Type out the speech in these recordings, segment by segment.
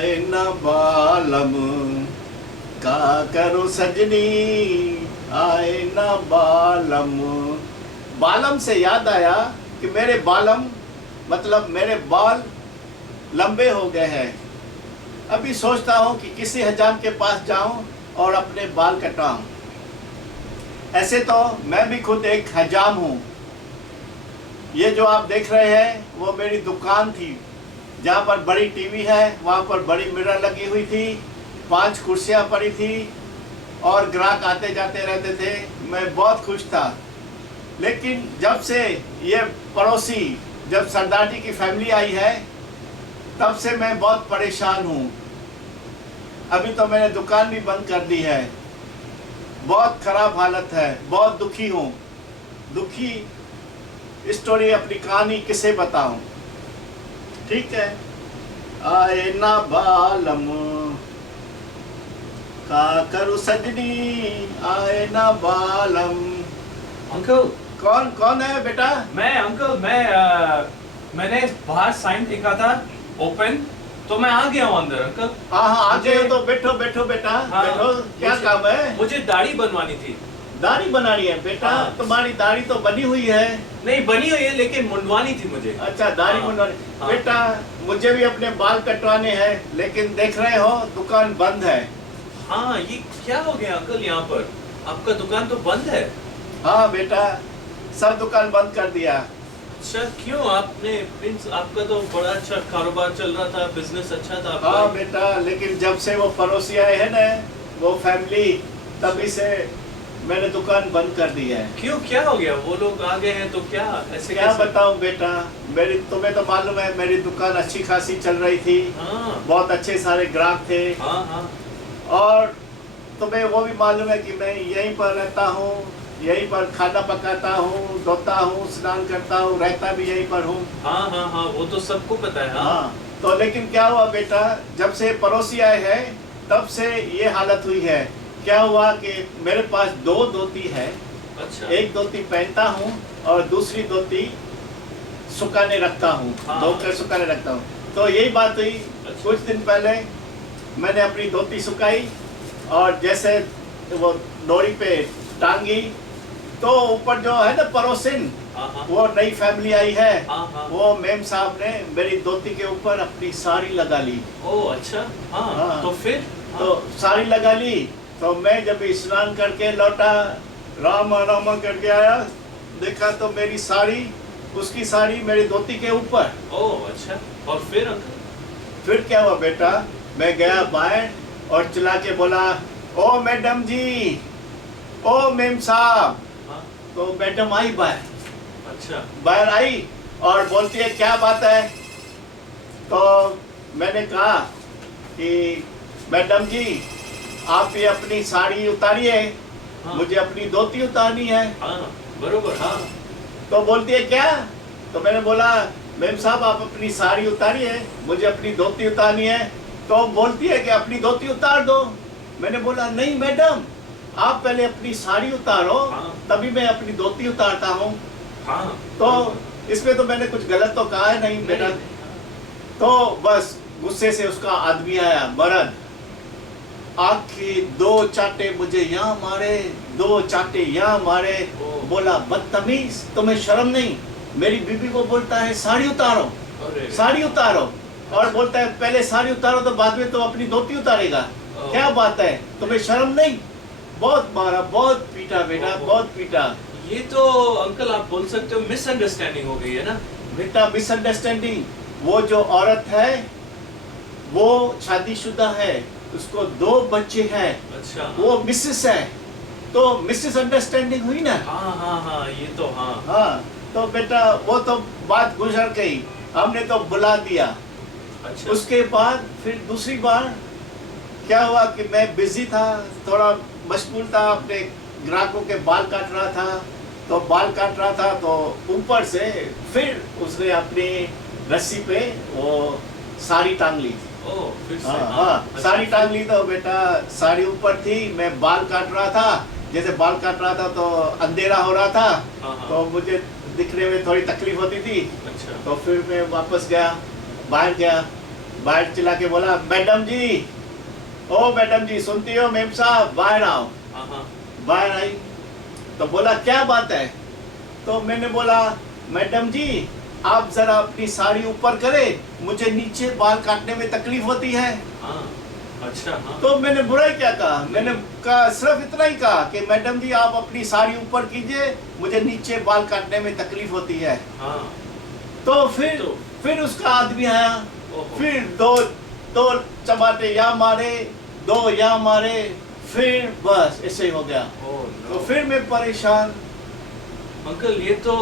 आए न बालम का करो सजनी, आए न बालम। बालम से याद आया कि मेरे बालम मतलब मेरे बाल लंबे हो गए हैं। अभी सोचता हूँ कि किसी हजाम के पास जाऊँ और अपने बाल कटवाऊँ। ऐसे तो मैं भी खुद एक हजाम हूँ। ये जो आप देख रहे हैं वो मेरी दुकान थी, जहाँ पर बड़ी टीवी है, वहाँ पर बड़ी मिरर लगी हुई थी, 5 कुर्सियाँ पड़ी थी और ग्राहक आते जाते रहते थे। मैं बहुत खुश था। लेकिन जब से ये पड़ोसी, जब सरदार जी की फैमिली आई है, तब से मैं बहुत परेशान हूँ। अभी तो मैंने दुकान भी बंद कर दी है। बहुत खराब हालत है, बहुत दुखी हूँ। दुखी स्टोरी, अपनी कहानी किसे बताऊं। ठीक है। आए ना बालम का करूं सजनी, आए ना बालम। अंकल कौन कौन है बेटा? मैं अंकल मैंने बाहर साइन देखा था ओपन, तो मैं आ गया हूँ अंदर अंकल। हाँ हाँ, आ गए हो तो बैठो बैठो बेटा। हाँ, बैठो। क्या काम है? मुझे दाढ़ी बनवानी थी। दाढ़ी बनानी है बेटा? हाँ। तुम्हारी दाढ़ी तो बनी हुई है। नहीं बनी हुई है, लेकिन मुंडवानी थी मुझे। अच्छा, दाढ़ी हाँ, मुंडवानी। हाँ। बेटा मुझे भी अपने बाल कटवाने हैं, लेकिन देख रहे हो दुकान बंद है। हाँ, ये क्या हो गया अंकल? यहाँ पर आपका दुकान तो बंद है। हाँ बेटा, सब दुकान बंद कर दिया। अच्छा, क्यों? आपने मीन्स आपका तो बड़ा अच्छा कारोबार चल रहा था, बिजनेस अच्छा था आपका। हाँ बेटा, लेकिन जब से वो पड़ोसी आए हैं ना, वो फैमिली, तभी से मैंने दुकान बंद कर दी है। क्यों, क्या हो गया? वो लोग आ गए हैं तो क्या ऐसे क्या कैसे? बताऊं बेटा, तुम्हें तो मालूम है मेरी दुकान अच्छी खासी चल रही थी। हाँ बहुत अच्छे सारे ग्राहक थे। हाँ हाँ। और तुम्हें वो भी मालूम है कि मैं यहीं पर रहता हूँ, यहीं पर खाना पकाता हूँ, धोता हूँ, स्नान करता हूँ, रहता भी यहीं पर हूँ। हाँ हाँ हाँ, वो तो सबको पता है। हाँ, हाँ, तो लेकिन क्या हुआ बेटा, जब से पड़ोसी आए हैं तब से ये हालत हुई है। क्या हुआ कि मेरे पास 2 धोती है। अच्छा। एक धोती पहनता हूँ और दूसरी धोती सुखाने रखता हूँ। हाँ। धोकर सुखाने रखता हूँ। तो यही बात हुई। अच्छा। कुछ दिन पहले मैंने अपनी धोती सुखाई और जैसे वो डोरी पे टांगी, तो ऊपर जो है ना पड़ोसिन, हाँ हाँ वो नई फैमिली आई है, हाँ हाँ। वो मेम साहब ने मेरी धोती के ऊपर अपनी साड़ी लगा ली। ओह अच्छा। हाँ, हाँ। तो फिर? तो साड़ी लगा ली, तो मैं जब स्नान करके लौटा, राम राम करके आया, देखा तो मेरी साड़ी, उसकी साड़ी मेरी धोती के ऊपर। ओह अच्छा, और फिर अंकल? फिर क्या हुआ बेटा, मैं गया बाहर और चिल्ला के बोला, ओ मैडम जी, ओ मेम साहब। हाँ। तो मैडम आई बाहर, अच्छा। बाहर आई और बोलती है क्या बात है। तो मैंने कहा कि मैडम जी, आप ये अपनी साड़ी उतारिए, हाँ। मुझे अपनी धोती उतारनी है। हाँ बरोबर। हाँ। तो बोलती है क्या? तो मैंने बोला मैम साहब आप अपनी साड़ी उतारिए, मुझे अपनी धोती उतारनी है। तो बोलती है कि अपनी धोती उतार दो। मैंने बोला नहीं मैडम, आप पहले अपनी साड़ी उतारो, हाँ। तभी मैं अपनी धोती उतारता हूँ। हाँ। तो इसमें तो मैंने कुछ गलत तो कहा है नहीं बेटा। तो बस गुस्से से उसका आदमी आया, मर्द, आके 2 चाटे मुझे यहाँ मारे, 2 चाटे यहाँ मारे। बोला बदतमीज, तुम्हें शर्म नहीं? मेरी बीबी को बोलता है साड़ी उतारो, अरे। साड़ी उतारो, और बोलता है पहले साड़ी उतारो तो बाद में तो अपनी धोती उतारेगा। क्या बात है, तुम्हें शर्म नहीं? बहुत मारा, बहुत पीटा बेटा, बहुत पीटा। ये तो अंकल आप बोल सकते हो मिसअंडरस्टैंडिंग हो गई है ना? बेटा मिसअंडरस्टैंडिंग, वो जो औरत है वो शादीशुदा है, उसको 2 बच्चे हैं, अच्छा। वो मिसेस है, तो मिसेस अंडरस्टैंडिंग हुई ना। हाँ हाँ हाँ, ये तो हाँ। हाँ, तो बेटा वो तो बात गुजर गई, हमने तो बुला दिया। अच्छा। उसके बाद फिर दूसरी बार क्या हुआ कि मैं बिजी था, थोड़ा मशगूल था, अपने ग्राहकों के बाल काट रहा था। तो बाल काट रहा था तो ऊपर से फिर उसने अपनी रस्सी पे वो साड़ी टांग ली। ओह, फिर से। हाँ हाँ, हाँ, अच्छा। साड़ी टांग ली। तो बेटा साड़ी ऊपर थी, मैं बाल काट रहा था, जैसे बाल काट रहा था तो अंधेरा हो रहा था। हाँ, हाँ। तो मुझे दिखने में थोड़ी तकलीफ होती थी। अच्छा। तो फिर मैं वापस गया, बाहर गया, बाहर चिल्ला के बोला, मैडम जी, ओ मैडम जी सुनती हो मेम साहब, बाहर आओ। हाँ। बाहर आई तो बोला क्या बात है? तो मैंने बोला, मैडम जी आप जरा अपनी साड़ी ऊपर करें, मुझे नीचे बाल काटने में तकलीफ होती है। हाँ, अच्छा हाँ। तो मैंने बुरा ही क्या कहा, मैंने कहा सिर्फ इतना ही कहा कि मैडम जी आप अपनी साड़ी ऊपर कीजिए, मुझे नीचे बाल काटने में तकलीफ होती है। हाँ। तो फिर उसका आदमी आया, ओहो। फिर दो चमाटे यहाँ मारे, दो यहाँ मारे, फिर बस ऐसे ही हो गया। ओह तो नो। फिर मैं परेशान। अंकल ये तो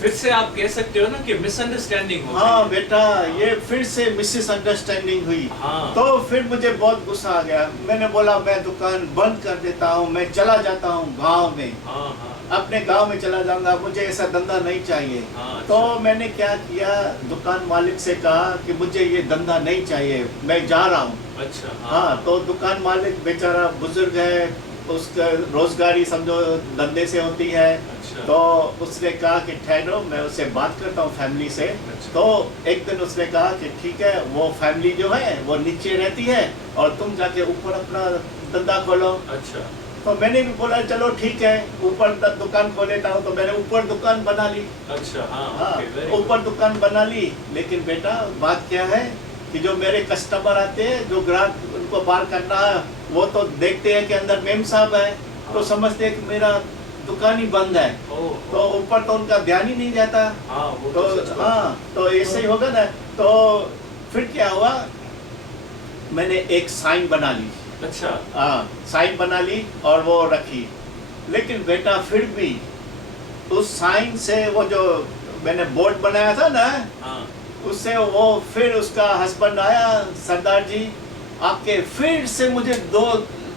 फिर से आप कह सकते हो ना कि मिसअंडरस्टैंडिंग हो हाँ गई। बेटा, ये फिर से मिसअंडरस्टैंडिंग हुई। हाँ। तो फिर मुझे बहुत गुस्सा आ गया। मैंने बोला मैं दुकान बंद कर देता हूँ, मैं चला जाता हूँ गांव में, हाँ हाँ अपने गांव में चला जाऊंगा, मुझे ऐसा धंधा नहीं चाहिए। हाँ, तो अच्छा। मैंने क्या किया, दुकान मालिक से कहा कि मुझे ये धंधा नहीं चाहिए, मैं जा रहा हूँ। अच्छा हाँ, तो दुकान मालिक बेचारा बुजुर्ग है, उसका रोजगारी समझो धंधे से होती है। अच्छा। तो उसने कहा कि ठहरो, मैं उससे बात करता हूँ फैमिली से। अच्छा। तो एक दिन उसने कहा कि ठीक है, वो फैमिली जो है वो नीचे रहती है और तुम जाके ऊपर अपना धंधा खोलो। अच्छा। तो मैंने भी बोला चलो ठीक है, ऊपर दुकान खोल लेता हूँ। तो मैंने ऊपर दुकान बना ली। अच्छा हाँ, हाँ, ओके, very good। ऊपर दुकान बना ली। लेकिन बेटा बात क्या है कि जो मेरे कस्टमर आते हैं, जो ग्राहक उनको बाल काटना है, वो तो देखते हैं कि अंदर मेम साहब है, तो हाँ। समझते हैं कि मेरा दुकान ही बंद है। ओह, तो ऊपर तो उनका ध्यान ही नहीं जाता। हाँ वो तो तो सच बात हाँ, तो ऐसे ही होगा ना। तो फिर क्या हुआ, मैंने एक साइन बना ली। है। अच्छा। हाँ, साइन बना ली और वो रखी। लेकिन बेटा फिर भी उस साइन से, वो जो मैंने बोर्ड बनाया था ना, हाँ। उससे वो फिर उसका हस्बैंड आया, सरदार जी आपके, फिर से मुझे दो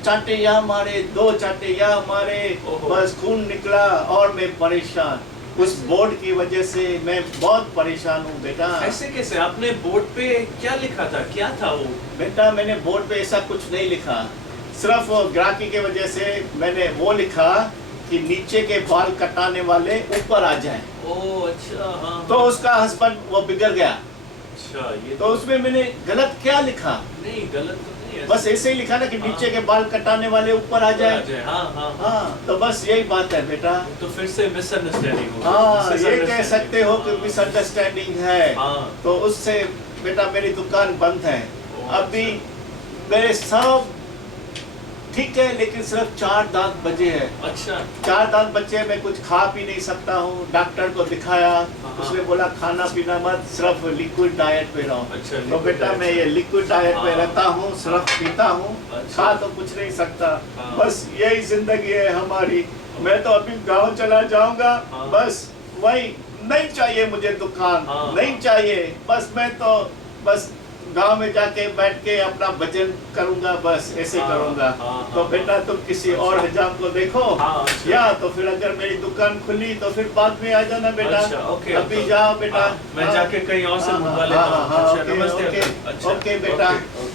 चांटे यहाँ मारे, दो चांटे यहाँ मारे, ओहो। बस खून निकला और मैं परेशान। उस बोर्ड की वजह से मैं बहुत परेशान हूँ बेटा। ऐसे कैसे? आपने बोर्ड पे क्या लिखा था, क्या था वो? बेटा मैंने बोर्ड पे ऐसा कुछ नहीं लिखा, सिर्फ वो ग्राहकी की वजह से मैंने वो लिखा कि नीचे के बाल कटाने वाले ऊपर आ जाएं। ओह अच्छा हाँ। तो उसका हस्बैंड वो बिगड़ गया। अच्छा, ये तो उसमें मैंने गलत क्या लिखा, नहीं, गलत तो नहीं है। बस ऐसे ही लिखा ना कि हाँ। नीचे के बाल कटाने वाले ऊपर आ जाए। हाँ हाँ हाँ। हाँ, तो बस यही बात है बेटा। तो फिर से मिसअंडरस्टैंडिंग हो गई। हाँ, ये कह Misunderstanding। सकते हो कि हाँ। मिसअंडरस्टैंडिंग है। हाँ। तो उससे बेटा मेरी दुकान बंद है। ओह, अभी मेरे सब ठीक है, लेकिन सिर्फ 4 दांत बचे हैं। अच्छा। 4 दांत बच्चे, मैं कुछ खा पी नहीं सकता हूँ। डॉक्टर को दिखाया, उसने बोला खाना पीना मत, सिर्फ लिक्विड डाइट पे रहो। अच्छा, तो liquid बेटा diet मैं ये लिक्विड डाइट पे हाँ। रहता हूँ, सिर्फ पीता हूँ, अच्छा। खा तो कुछ नहीं सकता। हाँ। बस यही जिंदगी है हमारी। मैं तो अभी गांव चला जाऊंगा। हाँ। बस वही, नहीं चाहिए मुझे दुकान, हाँ। नहीं चाहिए। बस मैं तो बस गांव में जाके बैठ के अपना भजन करूंगा, बस ऐसे हाँ, करूंगा। हाँ, तो हाँ, बेटा तुम किसी और हजाम को देखो। हाँ, अच्छा। या तो फिर अगर मेरी दुकान खुली तो फिर बाद में आ जाना बेटा। अच्छा, ओके, अभी तो- जाओ बेटा। हाँ, मैं जाके कहीं और से मंगवा लेता हूँ। अच्छा, नमस्ते ओके, अंकल। अच्छा, ओके बेटा। Okay, okay.